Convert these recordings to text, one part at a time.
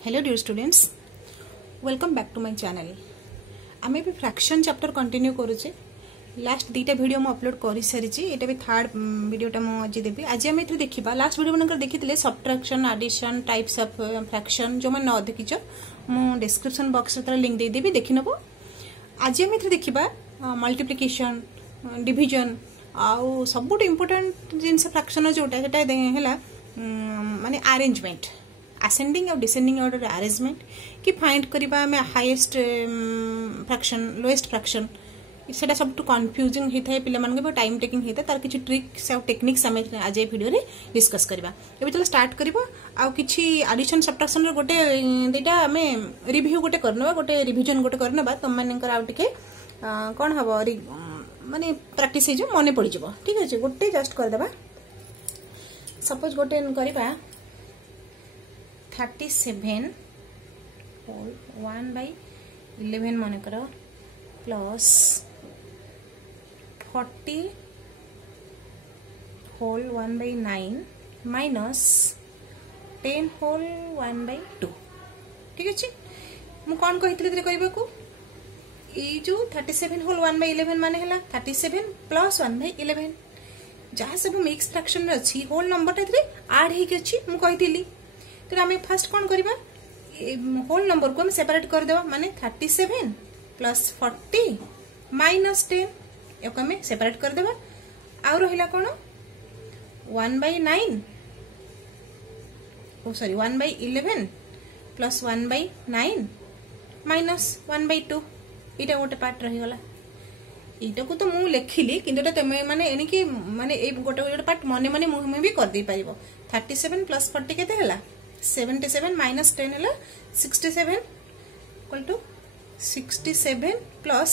Hello dear students, welcome back to my channel. आमे भी fraction chapter continue करूचे। Last दुटा वीडियो मु अपलोड कर सारी, एटा भी थर्ड वीडियोटा मु आज देबी। आज आमे एथि देखिबा लास्ट वीडियो मनकर देखिथिले subtraction, addition, types of fraction. जो मन न देखिचो मु डिस्क्रिप्शन बॉक्स रे लिंक दे देबी, देखि नबो। आज आमे एथि देखिबा मल्टीप्लिकेशन, डिवीजन आउ सबुट इंपोर्टेंट जिनस फ्रैक्शन जोटा सेटा हैला माने अरेंजमेंट, असेंडिंग और डिसेंडिंग ऑर्डर अरेंजमेंट कि फाइंड करबा में हाईएस्ट फ्रैक्शन, लोएस्ट फ्रैक्शन। सेटा सब टू कंफ्यूजिंग होता है, पिला मन के टाइम टेकिंग होता है। तार किछि ट्रिक्स और टेक्निक्स हम आज ए वीडियो रे डिस्कस करबा। एबे चलो स्टार्ट करबा। आ किछि एडिशन सब्ट्रैक्शन रे गोटे देटा हमें रिव्यू गोटे करनबा, गोटे रिवीजन गोटे करनबा। तम मानकर आ टिके कोन हबो माने प्रैक्टिस हे जो मने पड़ी जबो। ठीक है, गोटे जस्ट कर देबा। सपोज गोटे करबा 37 होल 1/11 मन कर प्लस 40 होल 1/9 माइनस 10 होल 1/2। ठीक अच्छे, मु कौन कही करबा को ये जो 37 होल 1/11 माने हला 37 प्लस 1/11 जहाँ सब मिक्स फ्रैक्शन अच्छी होल नंबर टा ऐड हेकी अच्छी मु कही। तो आम फास्ट कौन करवा, होल नंबर को हम सेपरेट कर देवा। माने 37 प्लस 40 माइनस 10 एक आम सेपरेट कर देवा। आउ रहिला कौन 1/9 सॉरी 1/11 प्लस 1/9 माइनस 1/2। इटा गोटे पार्ट रहीगला। इटा को तो मु लिखिली किंतु तमे माने एनिकी माने ए गोटे गोटे पार्ट मने मने मु भी कर दे पारिबो। 37 प्लस 40 केते हला 77 माइनस 10 हला 67 इक्वल टू 67 प्लस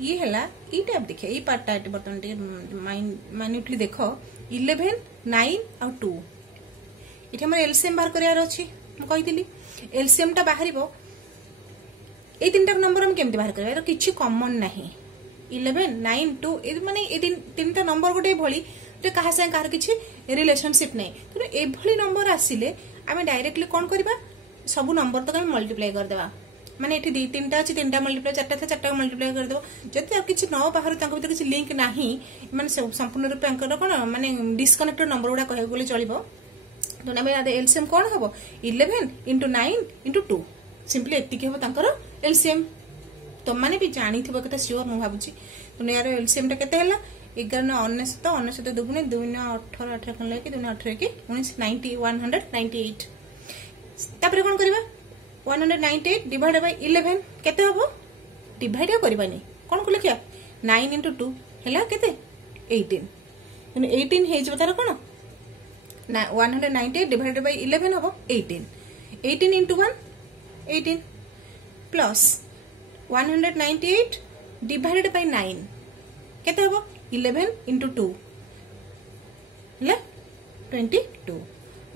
ये हला इटा देखिए ई पार्टटा बर्तमान टे माइन्यूटली देखो 11 9 और 2 इठे हमर एलसीएम बाहर करियार अछि। मु कहितली एलसीएम टा बाहरिबो ए तीनटा नंबर हम केमति बाहर करबा, एरो किछि कॉमन नाही। 11 9 2 ए माने ए तीनटा नंबर गोटे भली तो कहा से कार किछि रिलेशनशिप नै। तो ए भली नंबर आसिले आमे डायरेक्टली कोन करबा, सब नंबर तक हम मल्टीप्लाई कर देबा। माने एठी दी तीनटा अछि, तीनटा मल्टीप्लाई, चारटा था चारटा मल्टीप्लाई कर देबो। जति और किछि न बाहर तांको भीतर किछि लिंक नाही, माने संपूर्ण रूप अंकर कोन माने डिस्कनेक्टेड नंबर गुडा कहै बोले चलिबो। तो नामे एलसीएम कोन हबो 11 * 9 * 2 सिंपली एतिके हबो तांकर एलसीएम। तो माने भी जानी थिबो कथा श्योर मु भाबुची। तो यार एलसीएम टा केते हला 11 9 19 19 दुगुने 2 9 18 18 कन लेके 2 9 18 के 19 90 198। तापर कोन करबा 198 डिवाइड बाय 11 केते हबो, डिवाइड करबानी कोन को लिखिया 9 * 2 हला केते 18। माने 18 हे जबो तार कोन ना 198 डिवाइड बाय 11 हबो 18। 18 * 1 18 प्लस 198 डिवाइडेड बाय 9 केते हबो 11 * 2 ले 22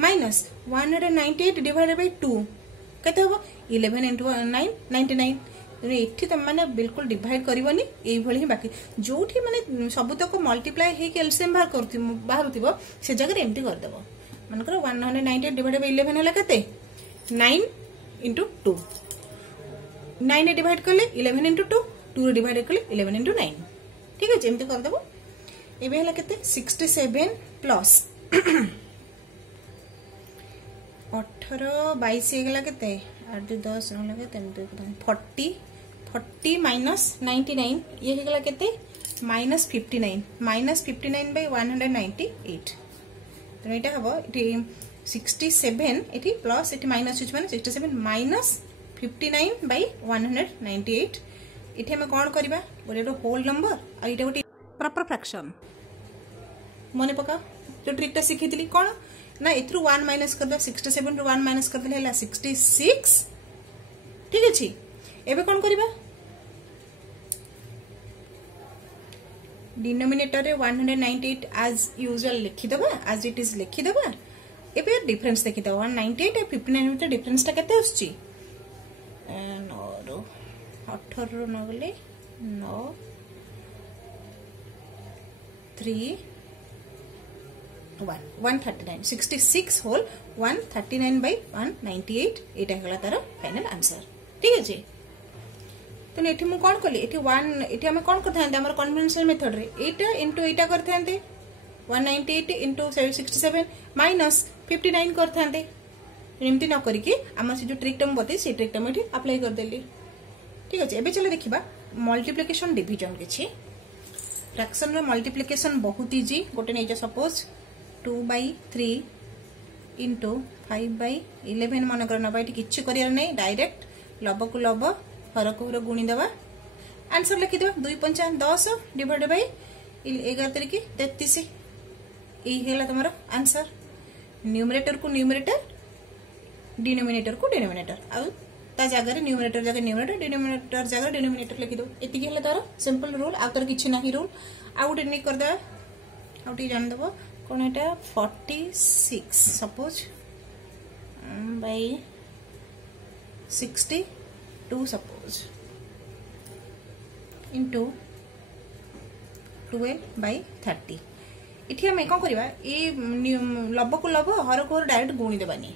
माइनस 198 डिवाइडेड बाय 2 केते हबो 11 * 9 99। एठी त माने बिल्कुल डिवाइड करबनी एई भली ही बाकी जोठी माने सबुतक मल्टीप्लाई हे के एलसीएम बाहर थिबो से जगह एम्ति कर देबो। मान करो 198 डिवाइडेड बाय 11 हला केते 9 * 2 9 डिवाइड करले 11 * 2 2 डिवाइड करले 11 * 9। ठीक है, एमती कर देबो। एबे हला केते 67 प्लस 18 22 हेगला केते 8 10 होला केते 40 40 माइनस 99 ये हेगला केते माइनस 59 माइनस 59 बाय 198। तो एटा हबो एटी 67 एटी प्लस एटी माइनस होछ माने 67 माइनस 59 बाय 198। इथे हम कौन करबा बोले होल नंबर आ इटा गोटे प्रॉपर फ्रैक्शन मने पका। जो ट्रिकटा सिखितली कौन ना एथरु 1 माइनस कर दो 67 रो 1 माइनस कर देला 66। ठीक अछि, एबे कौन करबा डिनोमिनेटर रे 198 एज यूजुअल लिखि दबा, एज इट इज लिखि दबा। एबे डिफरेंस देखि दबा 198 और 59 भितर डिफरेंस ता केते आछी 18 न गले 9 3 139 66 होल 139/198 एटा हला तार फाइनल आंसर ठीक अछि तो एठी मु कोन कली एठी 1 एठी हम कोन करथांते हमर कन्वेंशनल मेथड रे एटा इनटू एटा करथांते 198 इनटू 67 माइनस 59 करथांते एमती न करी कि हमर से जो ट्रिक टम बते से ट्रिक टम एठी अप्लाई कर देली ठीक अछि एबे चले देखिबा मल्टीप्लिकेशन डिवीजन किछि फ्रैक्शन रो मल्टीप्लिकेशन बहुत इजी गोटे नै सपोज 2/3 इंटू 5/11 मन करना बाइट किछि करियर नै डायरेक्ट लब को लब हर को हर गुणी देबा आंसर लिखि देबा 2 5 10 डिवाइड बाय 11 तरीके 33 ई हेला तमरो आंसर न्यूमरेटर को न्यूमरेटर डिनोमिनेटर को डिनोमिनेटर आ ता जगह रे न्यूमरेटर जगह न्यूमरेटर डिनोमिनेटर जगह डिनोमिनेटर लिखि दो एति हेला तार सिंपल रूल आ तर किछि नाही रूल आ उटे नै कर दे आ उटे जान देबो कोन एटा 46 सपोज बाय 62 सपोज इनटू 12/30 इठी हम कोन करबा ए लब को लब हर को डायरेक्ट गुणी देबानी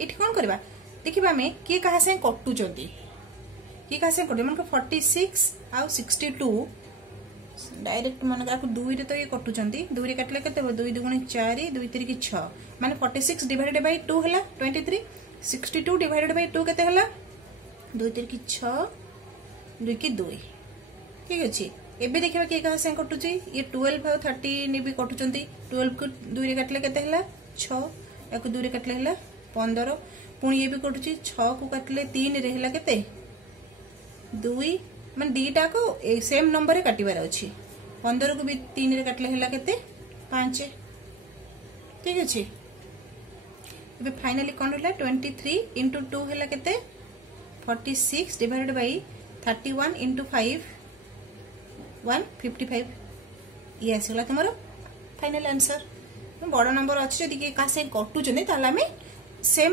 इठी कोन करबा देखिबा में के कहा से कटु जंती के कहा से कटु मन को 46 आ 62 डायरेक्ट मन का 2 रे तो ये कटु जंती 2 रे काटले केते 2 2 4 2 3 की 6 माने 46 डिवाइडेड बाय 2 हला 23 62 डिवाइडेड बाय 2 केते हला 2 3 की 6 2 की 2 ठीक अछि एबे देखिबा के कहा से कटु छी ये 12 और 30 ने भी कटु जंती 12 को 2 रे काटले केते हला 6 एक 2 रे काटले हला 15 पुणी ये भी कटुची 6 को काटले 3 रे हला केते 2 मान दीटा को सेम नंबर रे काटिबार अछि 15 को भी 3 रे काटले हला केते 5 ठीक अछि एबे फाइनली कोन हला 23 into 2 हला केते 46 डिवाइडेड बाय 31 into 5 155 ये आसीला तमरो फाइनल आंसर बड़ नंबर अछि जदि के कासे कटु जने ताला में सेम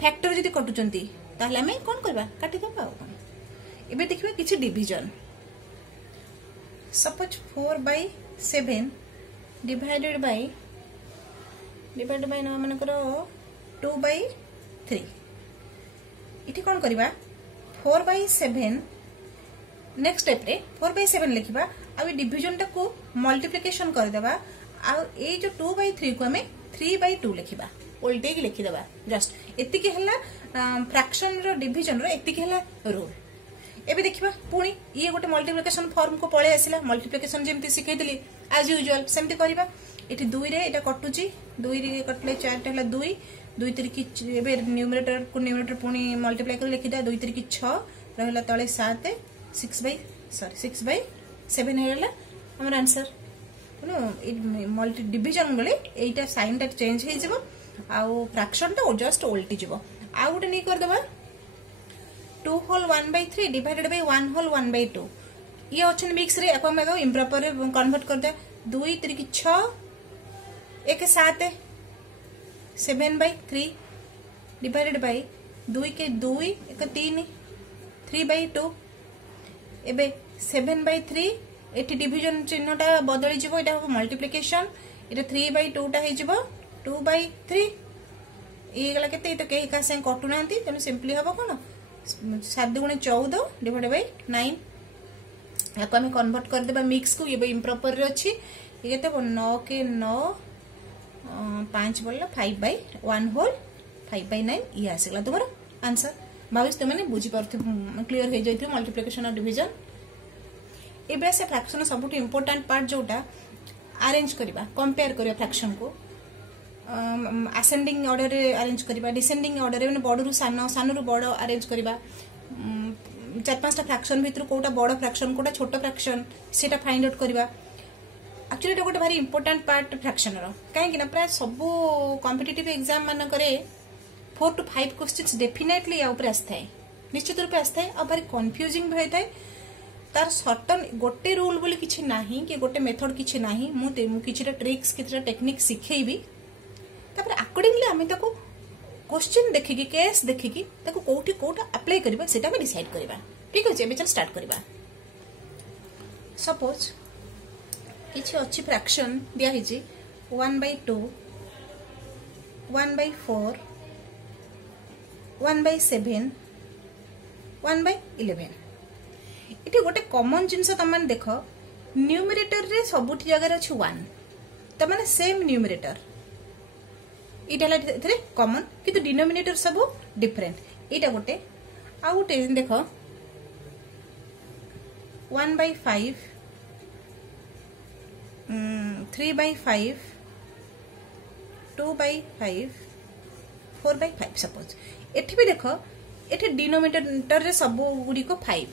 फैक्टर जदि कटुचंती ताहले हमें कोन करबा काटी देबा एबे देखिबा किछि डिवीजन सपोज 4/7 डिवाइडेड बाय न मन करो 2/3 इठी कोन करबा 4/7 नेक्स्ट स्टेप रे 4/7 लिखिबा आ डिवीजन टा को मल्टीप्लिकेशन कर देबा आ ए जो 2/3 को हमें 3/2 लिखिबा उल्टे की लिखि देबा जस्ट एति के हला फ्रैक्शन रो डिवीजन रो एति के हला रूल एबे देखिबा पुणी ये गोटे मल्टीप्लिकेशन फॉर्म को पळे आसिला मल्टीप्लिकेशन जेमति सिखै दिली एज यूजुअल सेमति करबा एठी 2 रे एटा कटुची 2 रे कटले 4 टा हला 2 2 3 की एबे न्यूमरेटर को न्यूमरेटर पुणी मल्टीप्लाई कर लिखि दा 2 3 की 6 रहला तळे 7 6/7 हेला हमर आंसर मल्टी डिवीजन बेले एटा साइन टा चेंज हे जिवो आउ फ्रैक्शन टा जस्ट उल्टी जीवो आउ गोटे नहीं कर देबा 2 होल 1/3 डिवाइडेड बाय 1 होल 1/2 ये ऑप्शन मिक्स रे एको में इम्प्रॉपर रे कन्वर्ट कर दे 2 3 की 6 1 7 7/3 डिवाइडेड बाय 2 के 2 1 3 3/2 एबे 7/3 एटी डिवीजन चिन्ह टा बदली जीवो एटा मल्टीप्लिकेशन एटा 3/2 टा हे जीवो 2/3 ये गला केते तो के का से कटु नांती तने सिंपली हबो कोन 7 गुणे 14 डिवाइड बाय 9 याको हम कन्वर्ट कर देबा मिक्स को ये इम्प्रॉपर रे अछि ये केते 9 के 9 5 बोलला 5/1 होल 5/9 ये आसीला तमर आंसर भाविस त माने बुझी परथि क्लियर हे जैथि मल्टीप्लिकेशन और डिवीजन एबे से फ्रैक्शन सबुट इंपोर्टेंट पार्ट जोटा अरेंज करबा कंपेयर करबा फ्रैक्शन को असेंडिंग ऑर्डर रे अरेंज करबा डिसेंडिंग ऑर्डर रे बड़ रु सान रु बड़ अरेंज करबा 4-5 टा फ्रैक्शन भीतर कोटा बड़ फ्रैक्शन कोटा छोट फ्रैक्शन सेटा फाइंड आउट करबा एक्चुअली एटा गोटे भारी इंपोर्टेंट पार्ट फ्रैक्शन रो काहे कि ना प्राय सब कॉम्पिटिटिव एग्जाम मन करे 4 to 5 क्वेश्चंस डेफिनेटली या ऊपर आस्थाय निश्चित रूप आस्थाय आ भारी कंफ्यूजिंग भय थाय तार सर्टन गोटे रूल बोली किछि नाही कि गोटे मेथड किछि नाही मु किछिटा ट्रिक्स किछिटा टेक्निक सिखेइबी तापर अकॉर्डिंगली आमे ताको क्वेश्चन देखिकी केस देखिकी ताको कोठी कोटा अप्लाई करबा सेटा में डिसाइड करबा ठीक अछि एबे चल स्टार्ट करबा सपोज किछि अछि फ्रैक्शन दिया हिची 1/2 1/4 1/7 1/11 इटी गोटे कॉमन जिनस तुम देख न्यूमरेटर रे सबुठी जगह अच्छी 1 तो माने सेम न्यूमरेटर इटा कॉमन किंतु डिनोमिनेटर सब डिफरेंट इटा गोटे आ गोटे देख 1/5 3/5 2/5 4/5 सपोज एठी भी देख एठी डिनोमिनेटर रे सब गुडी को 5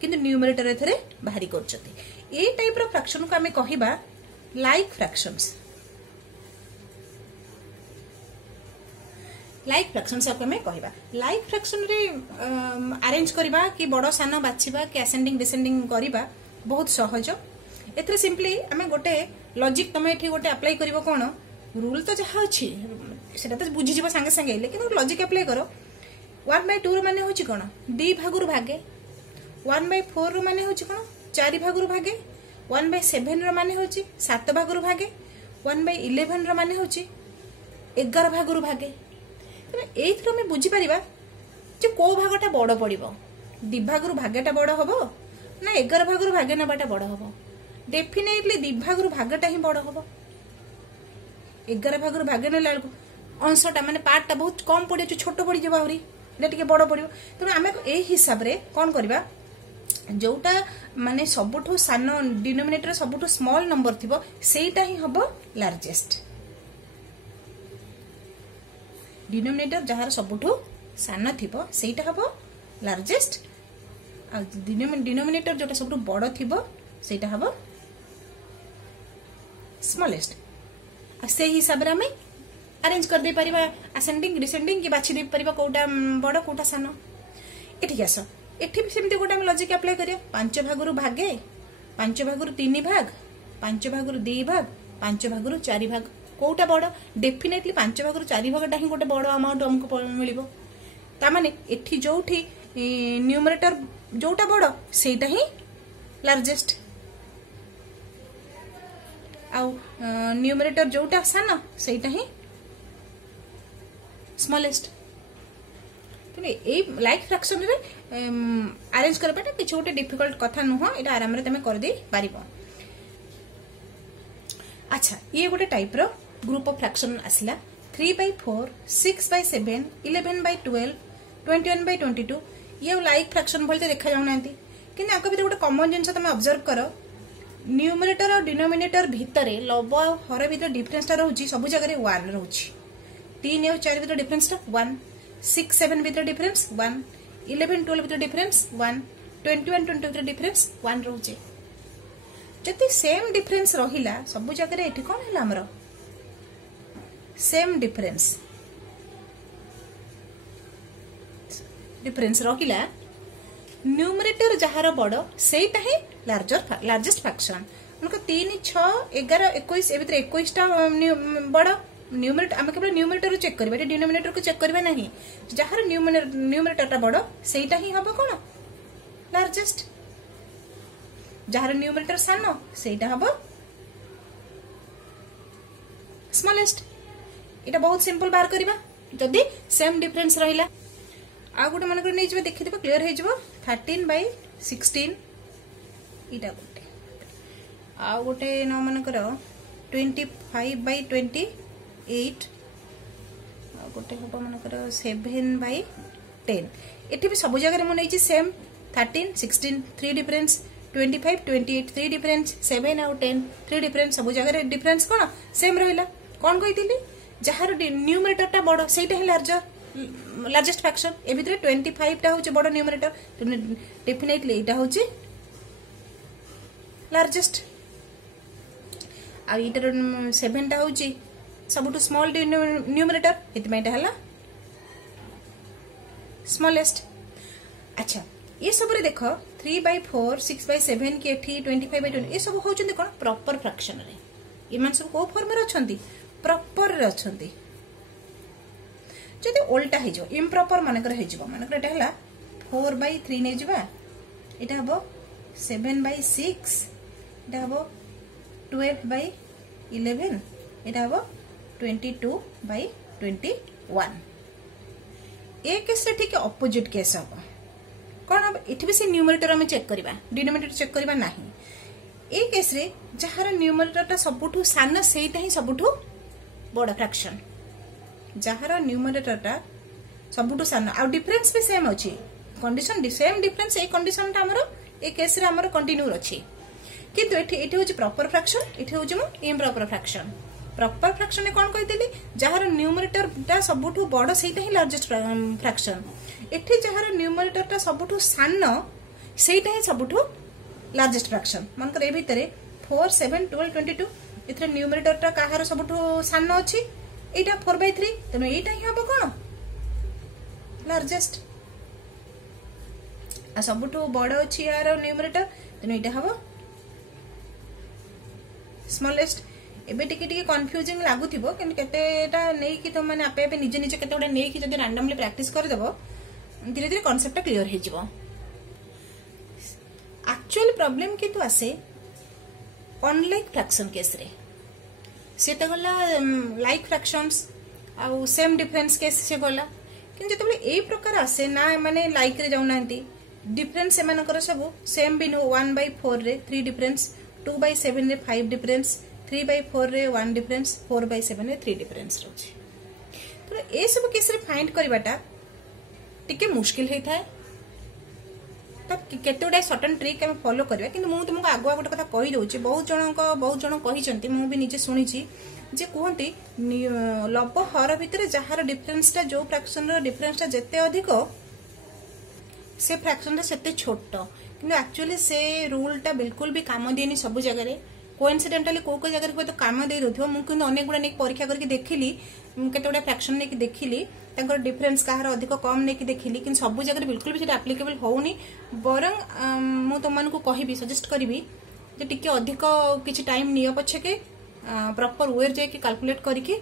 किंतु न्यूमरेटर एथरे बाहरी करछथि ए टाइप रो फ्रैक्शन को हमें कहिबा लाइक फ्रैक्शंस लाइक फ्रैक्शन से हमें कहबा लाइक फ्रैक्शन रे अरेंज करबा कि बड़ सान बाछिबा कि असेंडिंग डिसेंडिंग करबा बहुत सहज एथरे सिंपली हमें गोटे लॉजिक तमे एठी गोटे अप्लाई करबो कोन रूल तो जहा अछि सेटा तो बुझी जीव संगे संगे लेकिन लॉजिक अप्लाई करो 1/2 रो माने होची कोन डी भागुर भागे 1/4 रो माने होची कोन 4 भागुर भागे 1/7 रो माने होची 7 भागुर भागे 1/11 रो माने होची 11 भागुर भागे एथरो में बुझी परिबा जे को भागटा बड़ पड़िबो डी भागुर भागटा बड़ हबो ना 11 भागुर भागे नबाटा बड़ हबो डेफिनेटली डी भागुर भागटा ही बड़ हबो 11 भागुर भागे नेला अंशटा माने पार्टटा बहुत कम पड़े छोट पड़ी जबा हरी एटा टिके बड़ पड़िबो त हमें ए हिसाब रे कोन करबा जोटा माने सबुठो सान डिनोमिनेटर सबुठो स्मॉल नंबर थिबो सेटा ही हबो लार्जेस्ट डिनोमिनेटर जहार सबुठो सान थिबो सेटा हबो लार्जेस्ट आ डिनोमिनेटर जोटा सबुठो बड़ थिबो सेटा हबो स्मॉलेस्ट आ से हिसाब रे हमें अरेंज कर दे परिबा असेंडिंग डिसेंडिंग की बाछि दे परिबा कोटा बड़ कोटा सान एठी आस एठी भी सेमते गोटा हम लॉजिक अप्लाई करिया 5 भागुरु भागे 5 भागुरु 3 भाग 5 भागुरु 2 भाग 5 भागुरु 4 भाग कोटा बड़ डेफिनेटली 5 भागुरु 4 भागटा ही गोटे बड़ अमाउंट हमको मिलिबो ता माने एठी जोठी न्यूमरेटर जोटा बड़ सेटा ही लार्जेस्ट आ न्यूमरेटर जोटा सान सेटा ही स्मॉलेस्ट ए लाइक फ्रैक्शन रे अरेंज करबाटा किछ गोटे डिफिकल्ट कथा नुह एटा आराम रे तमे कर दे पारिबो अच्छा ये गोटे टाइप रो ग्रुप ऑफ फ्रैक्शन आसला 3/4 6/7 11/12 21/22 ये लाइक फ्रैक्शन भलते देखा जाउ नांती किने आको भीतर गोटे कॉमन जिंस तमे ऑब्जर्व करो न्यूमरेटर और डिनोमिनेटर भितरे लब हर भीतर डिफरेंस ता रहउची सब जगह रे 1 रहउची 3 और 4 भीतर डिफरेंस ता 1 6 7 भीतर डिफरेंस 1 11 12 भीतर डिफरेंस 1 21 22 भीतर डिफरेंस 1 रहउची जति सेम डिफरेंस रहिला सब जगह रे एठी कोन हला हमरो सेम डिफरेंस रहिला न्यूमरेटर जहार बड़ सेटा ही लार्जेस्ट फ्रैक्शन उनको 3 6 11 21 ए भीतर 21 टा बड़ न्यूमरेटर आम केवल न्यूमरेटर चेक करबा डिनोमिनेटर को चेक करबा नहीं जहार न्यूमरेटर टा बड़ सेटा ही हबो कोन लार्जेस्ट जहार न्यूमरेटर सानो सेटा हबो स्मॉलेस्ट इटा बहुत सिंपल बार करबा जदी सेम डिफरेंस रहिला आ गोटे मन कर नै जबे देखि देबो क्लियर हे जबो 13/16 इटा गोटे आ गोटे न मन कर 25/28 आ गोटे हबो मन कर 7/10 एठी भी सब जगह रे मन नै सेम 13 16 3 डिफरेंस 25 28 3 डिफरेंस 7 और 10 3 डिफरेंस सब जगह रे डिफरेंस कोन सेम रहिला कोन कहितिली जहार न्यूमरेटर टा बड़ सेटा ही लार्जेस्ट फ्रैक्शन ए भीतर 25 टा होचे बड़ न्यूमरेटर डेफिनेटली एटा होचे लार्जेस्ट आ इटर 7 टा होचे सबटु स्मॉल न्यूमरेटर एतमे एटा हला स्मॉलेस्ट अच्छा ये सब रे देखो 3/4 6/7 के एठी 25/20 ये सब होचंदी कोन प्रॉपर फ्रैक्शन रे ये मान सब को फॉर्म रे अछंती प्रॉपर रे अछंती जदि उल्टा हे जो इम्प्रॉपर मन कर हे जो मन कर एटा हला 4/3 ने जबा एटा हबो 7/6 एटा हबो 12/11 यहाँ हम 22/21। ए केस ठीक अपोजिट केस हम कौन हम ये भी से न्यूमरेटर आम चेक करवा, डिनोमिनेटर चेक करवा ना। ए केस रे जार न्यूमरेटर सबुठू सान से ही सबुठू बड़ फ्रैक्शन, जार न्यूमरेटर सबुठू सान आ डिफरेंस भी सेम अच्छी condition same difference a condition टा हमर ए केस रे हमर कंटिन्यू अछि किंतु एठी होची प्रॉपर फ्रैक्शन, एठी होची मो इम्प्रॉपर फ्रैक्शन। प्रॉपर फ्रैक्शन ने कोन कहतिली जहार न्यूमरेटर टा सबुठू बड़ सेटा ही लार्जेस्ट फ्रैक्शन, एठी जहार न्यूमरेटर टा सबुठू सान सेटा ही सबुठू लार्जेस्ट फ्रैक्शन। मानकर ए भितरे 4 7 12 22 इथरे न्यूमरेटर टा काहार सबुठू सान अछि एटा 4/3 तनो एटा ही हबो कोन लार्जेस्ट आ सबुठू बड़ अछि यार न्यूमरेटर तनो एटा हबो स्मॉलेस्ट। एबे टिके टिके कंफ्यूजिंग लागुथिबो कि केतेटा नै कि तो माने आपे आपे निजे निजे केतेटा नै कि जदि रैंडमली प्रैक्टिस कर देबो धीरे धीरे कांसेप्ट क्लियर हे जिवो। एक्चुअल प्रॉब्लम कि तो आसे अनलाइक फ्रैक्शन केस रे सेटा गला लाइक फ्रैक्शंस आ सेम डिफरेंस केस से गला कि जतबे ए प्रकार आसे ना माने लाइक रे जाउ नांती डिफरेंस से मानकर सब सेम भी नो 1/4 रे 3 डिफरेंस 2/7 रे 5 डिफरेंस 3/4 रे 1 डिफरेंस 4/7 रे 3 डिफरेंस रोची। तो ए सब केस रे फाइंड करबाटा टिके मुश्किल हे थाए केतोडा सर्टन ट्रिक हम फॉलो करबा किंतु मु तुमको आगुआ गोटे कथा कहि दउची बहुत जण कहिसंती मु भी निजे सुनिची जे कहंती लब हर भितर जहार डिफरेंस ता जो फ्रैक्शन रो डिफरेंस ता जते अधिक से फ्रैक्शन ता सेते छोट किंतु एक्चुअली से रूल टा बिल्कुल भी काम देनी सब जगह रे कोइंसिडेंटली को जगह रे तो काम दे दउथो मु किंतु अनेक गुडा नेक परीक्षा करके देखिली केतोडा फ्रैक्शन नेक देखिली तांकर डिफरेंस काहर अधिक कम नेक देखिली कि सब जगह बिल्कुल भी सेटा एप्लीकेबल होउनी बरं मु तुम मानकु कहिबी सजेस्ट करिवि जे टिके अधिक किछि टाइम नियो पछे के प्रॉपर वे जे कि कैलकुलेट करके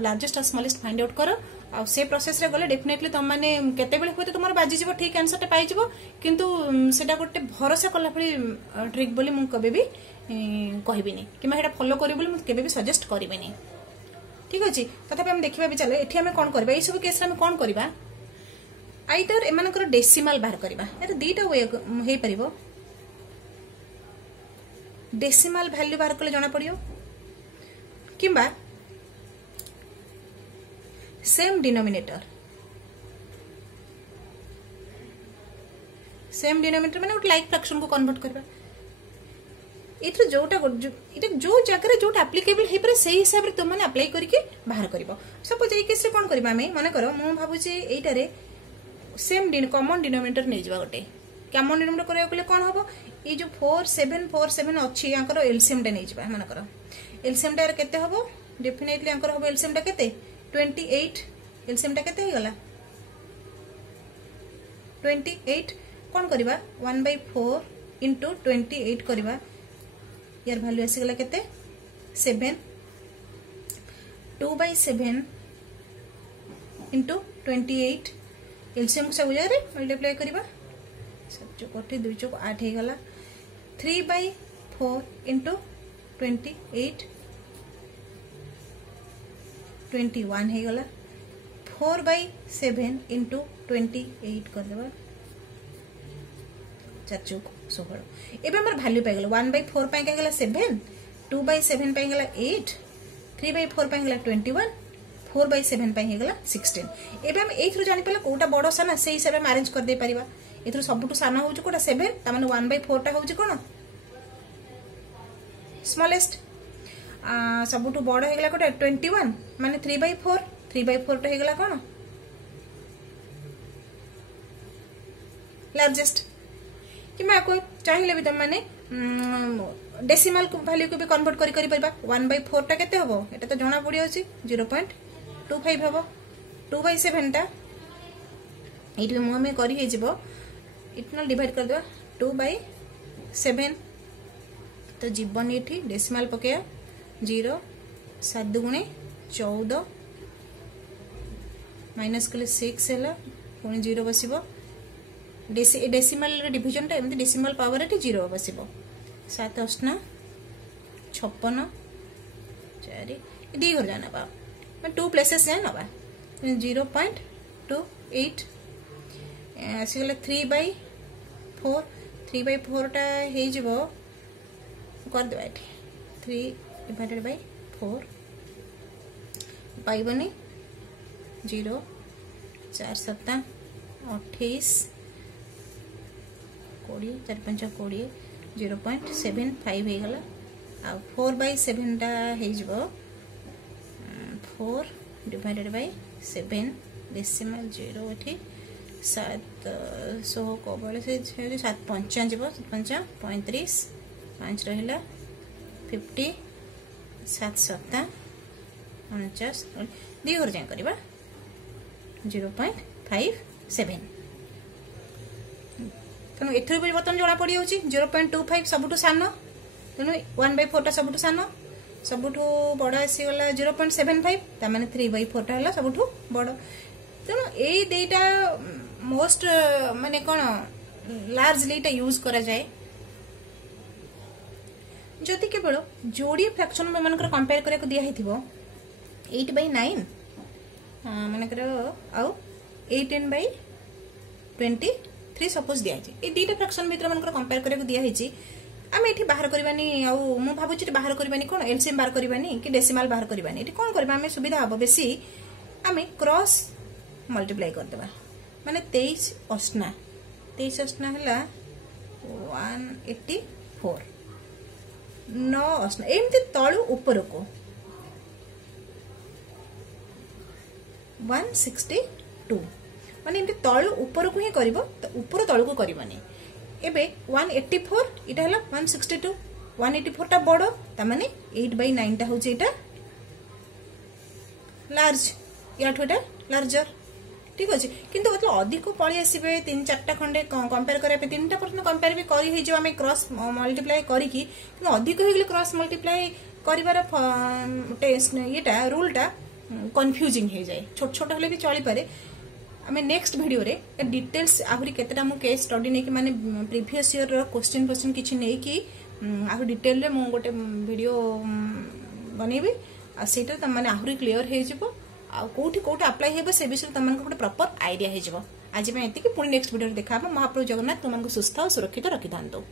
लार्जेस्ट और स्मॉलेस्ट फाइंड आउट करो आ से प्रोसेस रे गले डेफिनेटली तुम माने केते बेले होते तुमर बाजी जीवो ठीक आंसर टे पाई जीवो किंतु सेटा गोटे भरोसा कला पड़ी ट्रिक बोली मु कबे भी कहबिनी कि मैं एटा फॉलो करी बोली मु केबे भी सजेस्ट करबिनी। ठीक अछि तथापि हम देखिबा भी चले एठी हम कोन करबा ए सब केस रे हम कोन करबा आइदर एमानकर डेसिमल बाहर करबा एटा दीटा वे हे परिबो डेसिमल वैल्यू बाहर कले जाना पड़ियो किंबा सेम डिनोमिनेटर माने लाइक फ्रैक्शन को कन्वर्ट करबा इथर जोटा इटा जो जगह जोटा एप्लीकेबल हे पर सही हिसाब रे तुम माने अप्लाई करके बाहर करबो। सपोज ए केस रे कोन करबा मैं माने करो मु भाबु जे एटा रे सेम कॉमन डिनोमिनेटर नै जबा गोटे कॉमन डिनोमिनेटर करे कोले कोन हबो ए जो 4747 अछि याकर एलसीएम टा नै जबा माने करो एलसीएम टा केते हबो डेफिनेटली याकर हबो एलसीएम टा केते 28 एलसीएम टा केते हे गला 28 कोन करबा 1/4 into 28 करबा यार वैल्यू आसी गला केते 7 2/7 into 28 एलसीएम सब जगह मल्टीप्लाई करबा सब जो कोठी 2 चौक 8 हे गला 3/4 into 28 21 हे गला 4/7 into 28 कर देबा 4 चौक 16 एबे हमर वैल्यू पाइ गेल 1/4 पाइ गेला 7 2/7 पाइ गेला 8 3/4 पाइ गेला 21 4/7 पाइ गेला 16 एबे हम एथरो जानि पले कोटा बडो साना से हिसाब में अरेंज कर दे परिबा एथरो सबटु साना होउछ कोटा 7 त माने 1/4 टा होउछ कोन स्मॉलेस्ट सबुठू बड़ हो गला कोटा 21 माने 3/4 टा हो गला कोन लार्जेस्ट कि मैं को चाहिए भी तुम माने डेसिमल वैल्यू को भी कन्वर्ट करी परबा 1/4 टा केते हबो एटा तो जणा पड़ी अछि 0.25 हबो 2/7 टा एठी मु में करी हे जिवो इतना डिवाइड कर देबा 2/7 तो जीवन एठी डेसिमल पके 0 7 दुगुणे 14 माइनस कले 6 हैला पुणी 0 बसिबो डेसिमल डिवीजन टा एमती डेसिमल पावर एटी 0 बसिबो 7 8 56 4 दी घर जाना बा 2 प्लेसेस जाए ना 0.28 आसीगला 3/4 3/4 टा हे जिवो कर देबा एठी 3/4 पाइबनी 0 4 7 28 20 4 5 20 0.75 हो गला आ 4/7 टा हे जिवो 4 डिवाइडेड बाय 7 डेसिमल 0 एठी 700 कोबळे से 7 5 जिवो 5 35 5 रहिला 50 7 7 49 दी घर जाए करबा 0.57 तेणु एथर भी बर्तन जना पड़ी जाऊँ 0.25 सबुठ सान तेणु 1/4 टा सबुठ सान सबुठ बड़ आसीगला 0.75 ताने 3/4 टा है सबुठ बड़ तेणु यही दुईटा मोस्ट माने कौन लार्जली यूज करा जाए जदि केवल जोड़ी फ्रैक्शन मन कंपेयर करने दिया 8/9 मनकर आउ 18/23 सपोज दिया ये दुईटा फ्रैक्शन भीतर मन कंपेयर करने दिया आम ये बाहर करवानी मु भावुँ बाहर करवानी कौन एलसीएम बाहर करवानी कि डेसिमाल बाहर करवानी ये कौन करवा आम सुविधा हम बेसी आम क्रॉस मल्टीप्लाई करदे माने 23 अष्टा है 184 9 अष्टा एमती तलू ऊपर को 162 माने एमती तलू ऊपर को ही करिवो तो ऊपर तलू को करबनी एबे 184 इटा हला 162 184 टा बड़ ता माने 8/9 टा होची इटा लार्ज या ठोटा लार्जर ठीक अच्छे किंतु मतलब अधिक पलि आसबे 3-4टा खंडे कंपेयर करबे 3टा पर्सन कंपेयर भी करी होई जो हमें क्रॉस मल्टीप्लाई करी कि अधिक हो गले क्रॉस मल्टीप्लाई करिवार टेस्ट येटा रूलटा कंफ्यूजिंग हो जाए छोट छोट हले भी चली पारे आमे नेक्स्ट वीडियो रे डिटेल्स आहुरी केतेटा मु केस स्टडी नै कि माने प्रीवियस ईयर रो क्वेश्चन किछि नै कि आहु डिटेल रे मु गोटे वीडियो बनेबी आ सेटा त माने आहुरी क्लियर हे जिवो आ कोठी कोठी अप्लाई हेबे से विषय तमन को प्रॉपर आईडिया हे जिवो आज मैं एति कि पुनी नेक्स्ट वीडियो देखा महाप्रभु जगन्नाथ तुमन को सुस्थ और सुरक्षित रखि थांतो।